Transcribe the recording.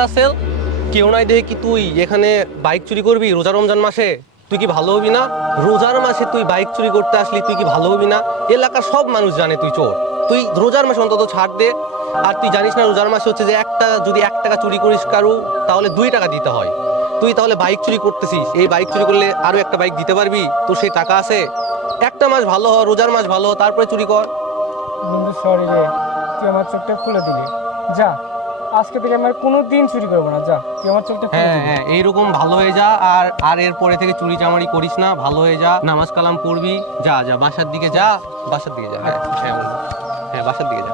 রাসেল, কেউ নাই দেখে কি তুই এখানে বাইক চুরি করবি রোজা রমজান মাসে? তুই কি ভালো হবি না? রোজার মাসে তুই বাইক চুরি করতে আসলি, তুই কি ভালো হবি না? এলাকার সব মানুষ জানে তুই চোর। তুই রোজার মাসে অন্তত ছাড় দে। আর তুই জানিস না রোজার মাসে হচ্ছে যে যদি 1 টাকা চুরি করিস কারু, তাহলে 2 টাকা দিতে হয়। তুই তাহলে বাইক চুরি করতেছিস, এই বাইক চুরি করলে আরো একটা বাইক দিতে পারবি? তোর সেই টাকা আছে? একটা মাস ভালো হ, রোজার মাস ভালো হ, তারপরে চুরি কর। বন্ধু সরি রে, তুই আমার চোখটা খুলে দিলি। যা, আজকে থেকে আমি আর কোনোদিন চুরি করবো না। যা, তুই আমার চোখটা খুলে হ্যাঁ দিলি। হ্যাঁ, এইরকম ভালো হয়ে যা। আর আর এরপরে থেকে চুরি চামারি করিস না, ভালো হয়ে যা, নামাজ কালাম পড়বি। যা যা, বাসার দিকে যা, বাসার দিকে যা। হ্যাঁ হ্যাঁ বন্ধু, হ্যাঁ বাসার দিকে যা।